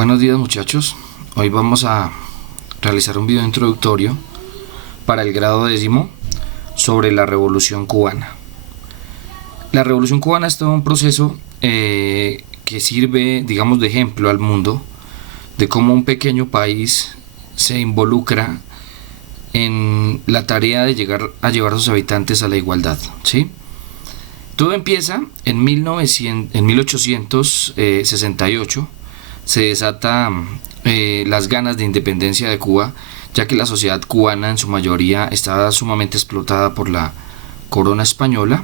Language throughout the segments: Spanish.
Buenos días muchachos, hoy vamos a realizar un video introductorio para el grado décimo sobre la Revolución Cubana. La Revolución Cubana es todo un proceso que sirve, digamos, de ejemplo al mundo de cómo un pequeño país se involucra en la tarea de llegar a llevar a sus habitantes a la igualdad, ¿sí? Todo empieza en 1868, se desata las ganas de independencia de Cuba, ya que la sociedad cubana en su mayoría estaba sumamente explotada por la corona española,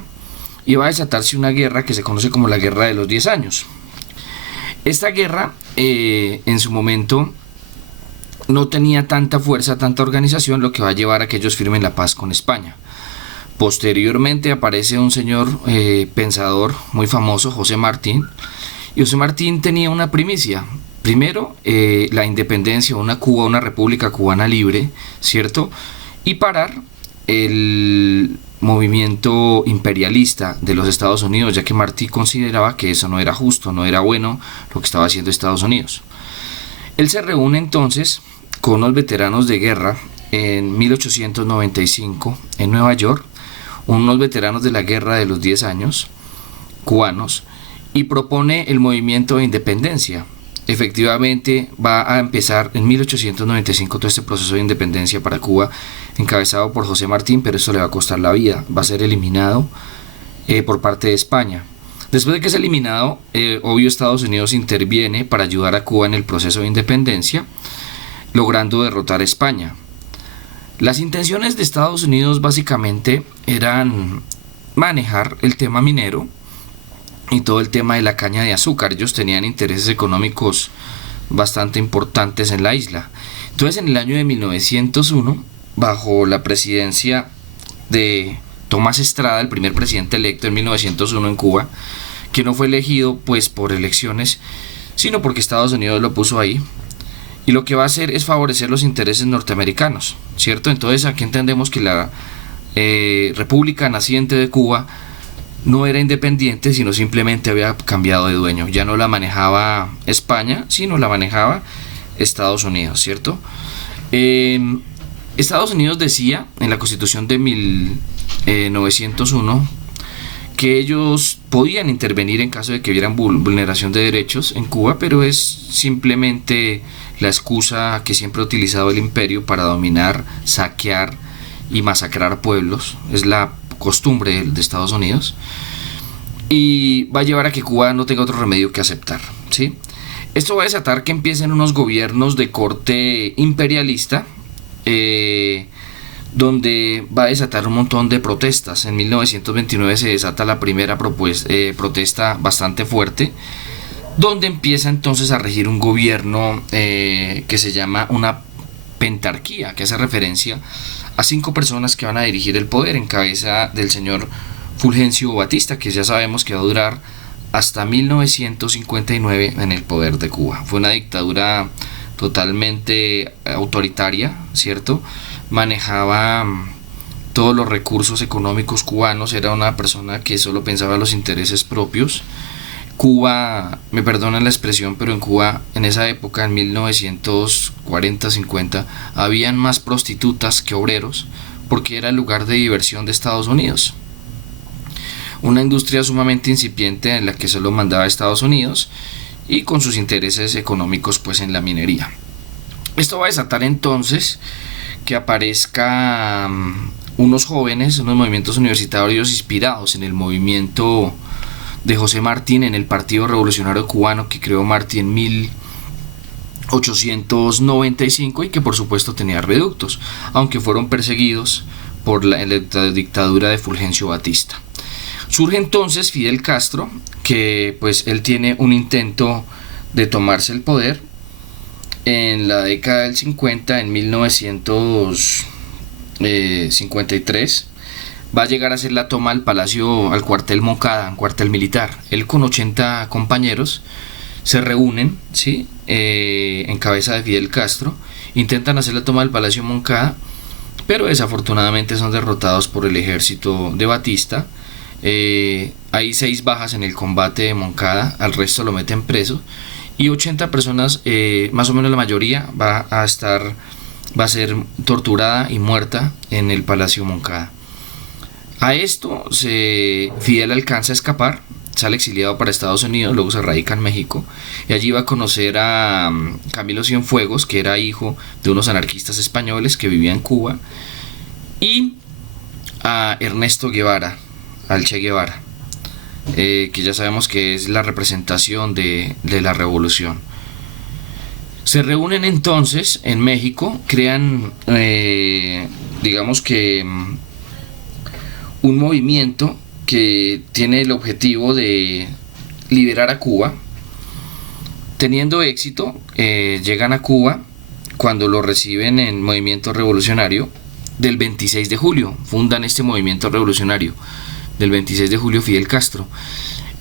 y va a desatarse una guerra que se conoce como la Guerra de los 10 años. Esta guerra en su momento no tenía tanta fuerza, tanta organización, lo que va a llevar a que ellos firmen la paz con España. Posteriormente aparece un señor pensador muy famoso, José Martín, y José Martín tenía una primicia. Primero, la independencia, una república cubana libre, ¿cierto? Y parar el movimiento imperialista de los Estados Unidos, ya que Martí consideraba que eso no era justo, no era bueno lo que estaba haciendo Estados Unidos. Él se reúne entonces con unos veteranos de guerra en 1895 en Nueva York, unos veteranos de la Guerra de los 10 años cubanos, y propone el movimiento de independencia. Efectivamente va a empezar en 1895 todo este proceso de independencia para Cuba, encabezado por José Martín, pero eso le va a costar la vida, va a ser eliminado por parte de España. Después de que es eliminado, obvio Estados Unidos interviene para ayudar a Cuba en el proceso de independencia, logrando derrotar a España. Las intenciones de Estados Unidos básicamente eran manejar el tema minero y todo el tema de la caña de azúcar. Ellos tenían intereses económicos bastante importantes en la isla. Entonces, en el año de 1901, bajo la presidencia de Tomás Estrada, el primer presidente electo en 1901 en Cuba, que no fue elegido pues por elecciones, sino porque Estados Unidos lo puso ahí, y lo que va a hacer es favorecer los intereses norteamericanos, ¿cierto? Entonces aquí entendemos que la República naciente de Cuba no era independiente, sino simplemente había cambiado de dueño. Ya no la manejaba España, sino la manejaba Estados Unidos, ¿cierto? Estados Unidos decía en la Constitución de 1901 que ellos podían intervenir en caso de que hubieran vulneración de derechos en Cuba, pero es simplemente la excusa que siempre ha utilizado el imperio para dominar, saquear y masacrar pueblos. Es la costumbre de Estados Unidos, y va a llevar a que Cuba no tenga otro remedio que aceptar, ¿sí? Esto va a desatar que empiecen unos gobiernos de corte imperialista, donde va a desatar un montón de protestas. En 1929 se desata la primera protesta bastante fuerte, donde empieza entonces a regir un gobierno que se llama una pentarquía, que hace referencia a 5 personas que van a dirigir el poder en cabeza del señor Fulgencio Batista, que ya sabemos que va a durar hasta 1959 en el poder de Cuba. Fue una dictadura totalmente autoritaria, ¿cierto? Manejaba todos los recursos económicos cubanos, era una persona que solo pensaba en los intereses propios. Cuba, me perdonan la expresión, pero en Cuba en esa época, en 1940-50, habían más prostitutas que obreros, porque era el lugar de diversión de Estados Unidos. Una industria sumamente incipiente en la que solo mandaba Estados Unidos, y con sus intereses económicos pues en la minería. Esto va a desatar entonces que aparezca unos jóvenes, unos movimientos universitarios inspirados en el movimiento de José Martín, en el Partido Revolucionario Cubano que creó Martí en 1895, y que por supuesto tenía reductos, aunque fueron perseguidos por la dictadura de Fulgencio Batista. Surge entonces Fidel Castro, que pues él tiene un intento de tomarse el poder en la década del 50, en 1953. Va a llegar a hacer la toma al palacio, al cuartel Moncada, un cuartel militar. Él con 80 compañeros se reúnen, ¿sí? En cabeza de Fidel Castro, intentan hacer la toma del palacio Moncada, pero desafortunadamente son derrotados por el ejército de Batista. Hay 6 bajas en el combate de Moncada, al resto lo meten preso, y 80 personas, más o menos la mayoría, va a ser torturada y muerta en el Palacio Moncada. A esto Fidel alcanza a escapar, sale exiliado para Estados Unidos, luego se radica en México y allí va a conocer a Camilo Cienfuegos, que era hijo de unos anarquistas españoles que vivían en Cuba, y a Ernesto Guevara, al Che Guevara, que ya sabemos que es la representación de la revolución. Se reúnen entonces en México, crean, digamos que, un movimiento que tiene el objetivo de liberar a Cuba. Teniendo éxito, llegan a Cuba cuando lo reciben en movimiento revolucionario del 26 de julio, fundan este movimiento revolucionario del 26 de julio, Fidel Castro.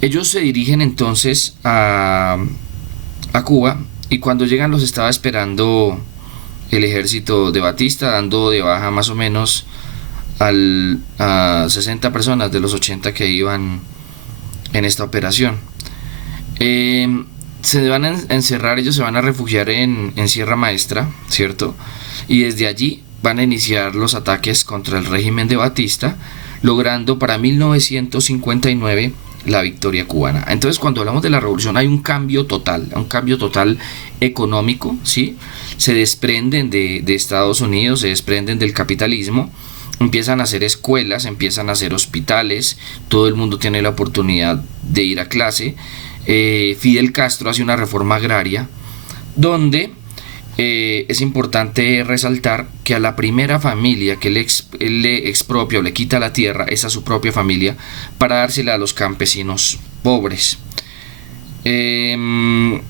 Ellos se dirigen entonces a Cuba, y cuando llegan los estaba esperando el ejército de Batista, dando de baja más o menos a 60 personas de los 80 que iban en esta operación. Se van a encerrar, ellos se van a refugiar en Sierra Maestra, ¿cierto? Y desde allí van a iniciar los ataques contra el régimen de Batista, logrando para 1959 la victoria cubana. Entonces, cuando hablamos de la revolución, hay un cambio total económico, ¿sí? Se desprenden de Estados Unidos, se desprenden del capitalismo, empiezan a hacer escuelas, empiezan a hacer hospitales, todo el mundo tiene la oportunidad de ir a clase. Fidel Castro hace una reforma agraria donde es importante resaltar que a la primera familia que él le expropia o le quita la tierra es a su propia familia para dársela a los campesinos pobres. En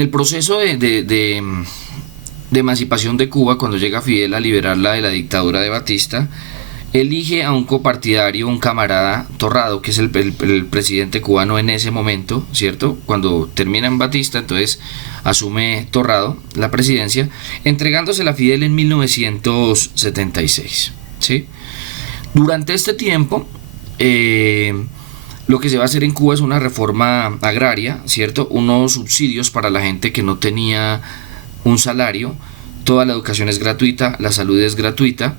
el proceso de emancipación de Cuba, cuando llega Fidel a liberarla de la dictadura de Batista, elige a un copartidario, un camarada, Torrado, que es el presidente cubano en ese momento, ¿cierto? Cuando termina en Batista, entonces asume Torrado la presidencia, entregándosela a Fidel en 1976, ¿sí? Durante este tiempo, lo que se va a hacer en Cuba es una reforma agraria, ¿cierto? Unos subsidios para la gente que no tenía un salario, toda la educación es gratuita, la salud es gratuita,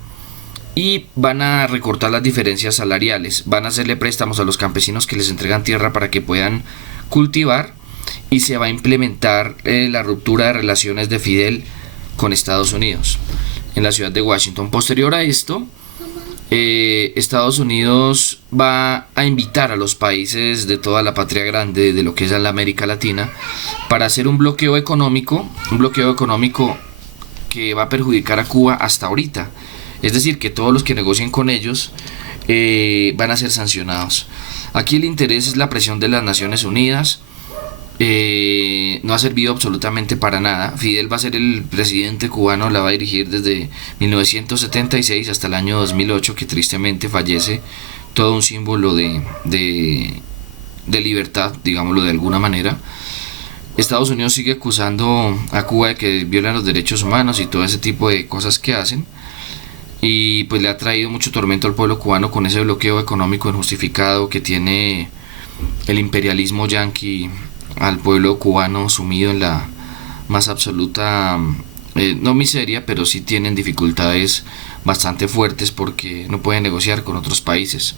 y van a recortar las diferencias salariales, van a hacerle préstamos a los campesinos que les entregan tierra para que puedan cultivar, y se va a implementar la ruptura de relaciones de Fidel con Estados Unidos en la ciudad de Washington. Posterior a esto, Estados Unidos va a invitar a los países de toda la patria grande, de lo que es la América Latina, para hacer un bloqueo económico que va a perjudicar a Cuba hasta ahorita. Es decir, que todos los que negocien con ellos van a ser sancionados. Aquí el interés es la presión de las Naciones Unidas. No ha servido absolutamente para nada. Fidel va a ser el presidente cubano, la va a dirigir desde 1976 hasta el año 2008, que tristemente fallece, todo un símbolo de libertad, digámoslo de alguna manera. Estados Unidos sigue acusando a Cuba de que violan los derechos humanos y todo ese tipo de cosas que hacen, y pues le ha traído mucho tormento al pueblo cubano con ese bloqueo económico injustificado que tiene el imperialismo yanqui al pueblo cubano sumido en la más absoluta, no miseria, pero sí tienen dificultades bastante fuertes porque no pueden negociar con otros países.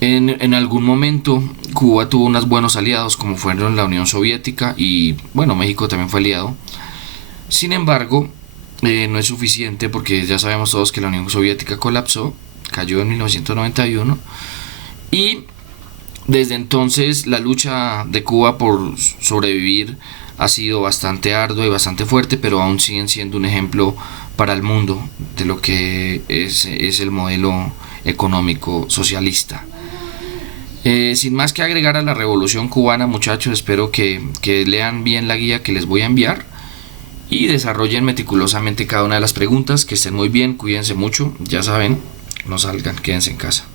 En algún momento Cuba tuvo unos buenos aliados como fueron la Unión Soviética y bueno, México también fue aliado. Sin embargo, no es suficiente porque ya sabemos todos que la Unión Soviética colapsó, cayó en 1991, y desde entonces la lucha de Cuba por sobrevivir ha sido bastante ardua y bastante fuerte, pero aún siguen siendo un ejemplo para el mundo de lo que es el modelo económico socialista. Sin más que agregar a la revolución cubana, muchachos, espero que lean bien la guía que les voy a enviar y desarrollen meticulosamente cada una de las preguntas. Que estén muy bien, cuídense mucho, ya saben, no salgan, quédense en casa.